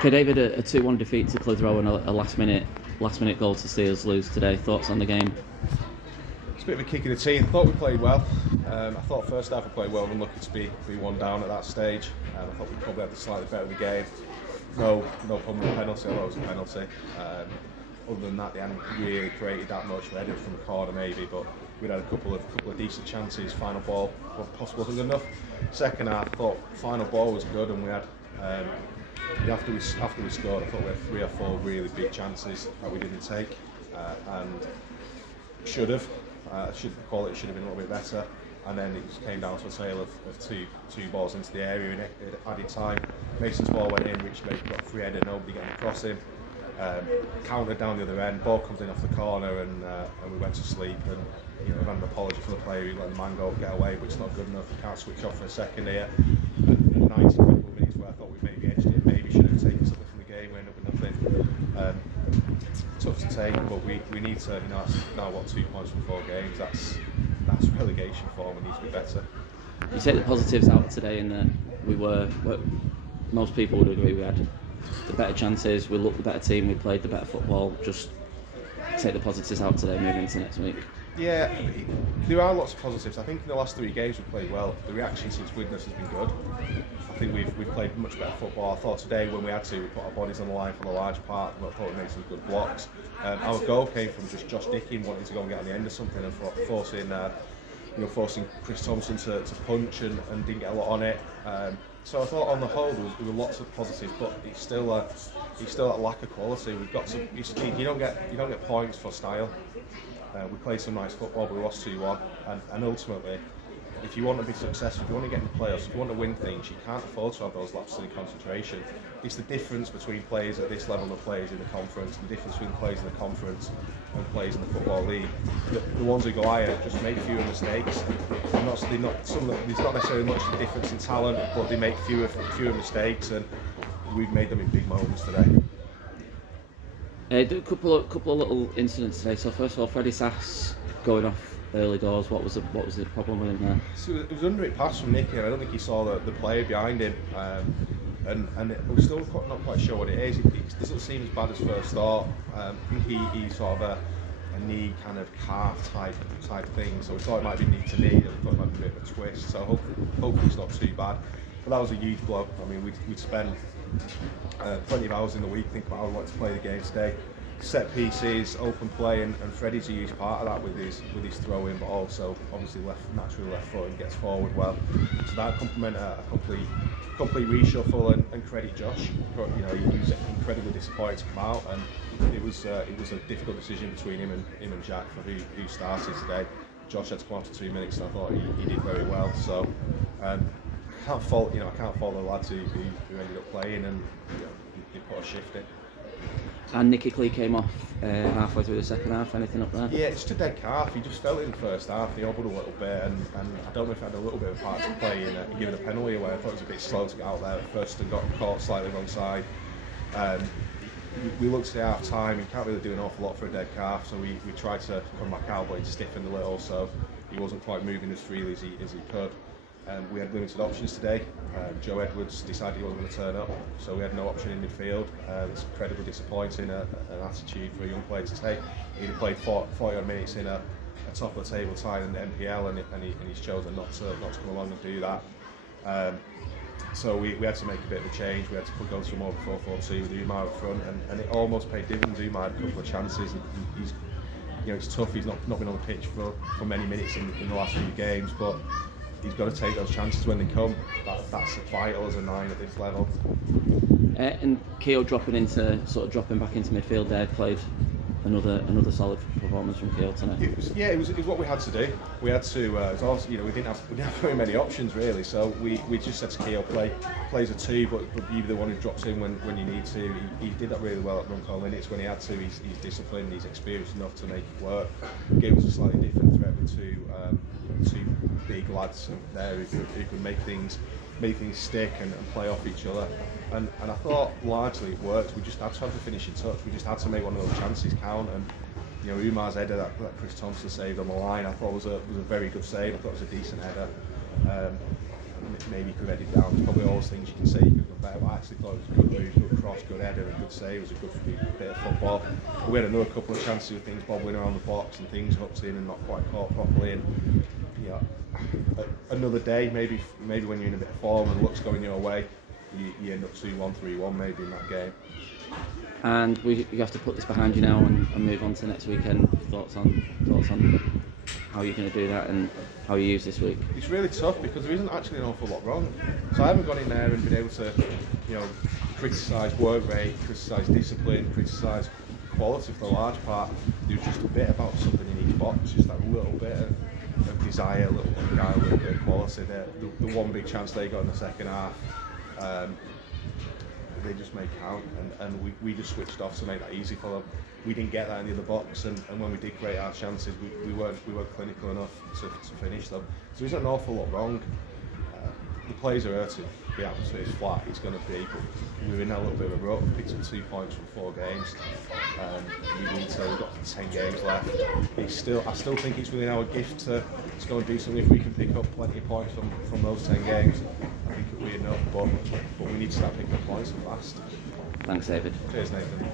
Okay, David, a 2-1 defeat to Clitheroe and a last minute goal to see us lose today. Thoughts on the game? It's a bit of a kick in the teeth. I thought we played well. I thought first half we played well. We're lucky to be one down at that stage. I thought we probably had the slightly better of the game. No problem with the penalty. I thought it was a penalty. Other than that, they hadn't really created that much. We headed from the corner maybe, but we'd had a couple of decent chances. Final ball possibly wasn't good enough. Second half, I thought final ball was good, and we had. After we scored, I thought we had 3 or 4 really big chances that we didn't take, and should have. The quality should have been a little bit better, and then it just came down to a tale of two balls into the area in added time. Mason's ball went in, which made got free header, nobody getting across him. Counter down the other end, ball comes in off the corner, and we went to sleep. And we've had an apology for the player who let the man go get away, which is not good enough. We can't switch off for a second here. And 90 minutes where I thought we maybe edged it, maybe should have taken something from the game. We ended up with nothing. Tough to take, but we need to. Now 2 points from 4 games. That's relegation form. We need to be better. You take the positives out today, in that we were. Most people would agree we had the better chances. We looked the better team. We played the better football. Just take the positives out today, moving into next week. Yeah, there are lots of positives. I think in the last 3 games we've played well. The reaction since Widnes has been good. I think we've played much better football. I thought today when we had to, we put our bodies on the line for the large part. I thought we made some good blocks. Our goal came from just Josh Dickin wanting to go and get on the end of something and forcing Chris Thompson to punch and didn't get a lot on it. So I thought on the whole there were lots of positives, but it's still a lack of quality. We've got to. You don't get points for style. We played some nice football, but we lost 2-1, and ultimately, if you want to be successful, if you want to get in the playoffs, if you want to win things, you can't afford to have those lapses in concentration. It's the difference between players at this level and players in the conference, the difference between players in the conference and players in the Football League. The ones who go higher just make fewer mistakes. There's not necessarily much difference in talent, but they make fewer mistakes, and we've made them in big moments today. A couple of little incidents today. So first of all, 𝙍𝙬 going off early doors. What was the problem with him there? So it was under it pass from Nicky, and I don't think he saw the player behind him. And we're still not quite sure what it is. It doesn't seem as bad as first thought. I think he's sort of a knee kind of calf type thing. So we thought it might be knee to knee, and we thought it might be a bit of a twist. So hopefully it's not too bad. But that was a huge blow. I mean, we'd spend plenty of hours in the week thinking about how we want to play the game today. Set pieces, open play, and Freddie's a huge part of that with his throw-in, but also obviously naturally left foot and gets forward well. So that complemented a complete reshuffle and credit Josh. He was incredibly disappointed to come out, and it was a difficult decision between him and Jack for who started today. Josh had to come after 2 minutes, and I thought he did very well. So I can't fault the lads who ended up playing, and they put a shift in. And Nicky Clee came off halfway through the second half. Anything up there? Yeah, it's just a dead calf. He just fell in the first half. He hobbled a little bit, and I don't know if he had a little bit of part to play in giving a penalty away. I thought it was a bit slow to get out there at first and got caught slightly wrong side. We looked at half time. He can't really do an awful lot for a dead calf, so we tried to come back out, but he stiffened a little, so he wasn't quite moving as freely as he could. We had limited options today. Joe Edwards decided he wasn't going to turn up, so we had no option in midfield. It's incredibly disappointing, an attitude for a young player to take. He'd played 40 odd minutes in a top of the table tie in the NPL, and he's chosen not to come along and do that. So we had to make a bit of a change. We had to go to more of a 4-4-2 with 𝙋𝙤𝙨 up front, and it almost paid dividends. 𝙋𝙤𝙨 had a couple of chances, and it's tough. He's not been on the pitch for many minutes in the last few games, but he's got to take those chances when they come. That's vital as a 9 at this level. And Keogh dropping back into midfield there, played another solid performance from Keogh tonight. It was what we had to do. We had to. It was also, we didn't have very many options really. So we just said to Keogh, plays a 2, but you're the one who drops in when you need to. He did that really well at run minutes when he had to. He's disciplined. He's experienced enough to make it work. Gave us a slightly different threat with two big lads there who could make things stick and play off each other. And I thought largely it worked. We just had to have the finishing touch. We just had to make one of those chances count. And 𝙋𝙤𝙨's header that Chris Thompson saved on the line, I thought was a very good save. I thought it was a decent header. maybe could have headed down. There's probably always things you can say you could have done better, but I actually thought it was a good move, good cross, good header, a good save. It was a good bit of football. But we had another couple of chances with things bobbling around the box and things hooked in and not quite caught properly. And another day, maybe when you're in a bit of form and luck's going your way, you end up 2-1, 3-1 maybe in that game. And you have to put this behind you now and move on to next weekend. Thoughts on how you're going to do that and how you use this week? It's really tough because there isn't actually an awful lot wrong. So I haven't gone in there and been able to, criticise work rate, criticise discipline, criticise quality for the large part. There's just a bit about something in each box, just that little bit of desire, a little bit of guile, a little bit of quality. The one big chance they got in the second half, they just make count, and we just switched off to make that easy for them. We didn't get that in the other box, and when we did create our chances, we weren't clinical enough to finish them. So there's an awful lot wrong. The players are hurting, the atmosphere is flat, it's going to be, but we're in a little bit of a rut. We picked up 2 points from 4 games. We've got 10 games left. I still think it's within our gift to go and do something. If we can pick up plenty of points from those 10 games, I think it'll be enough, but we need to start picking up points fast. Thanks, David. Cheers, Nathan.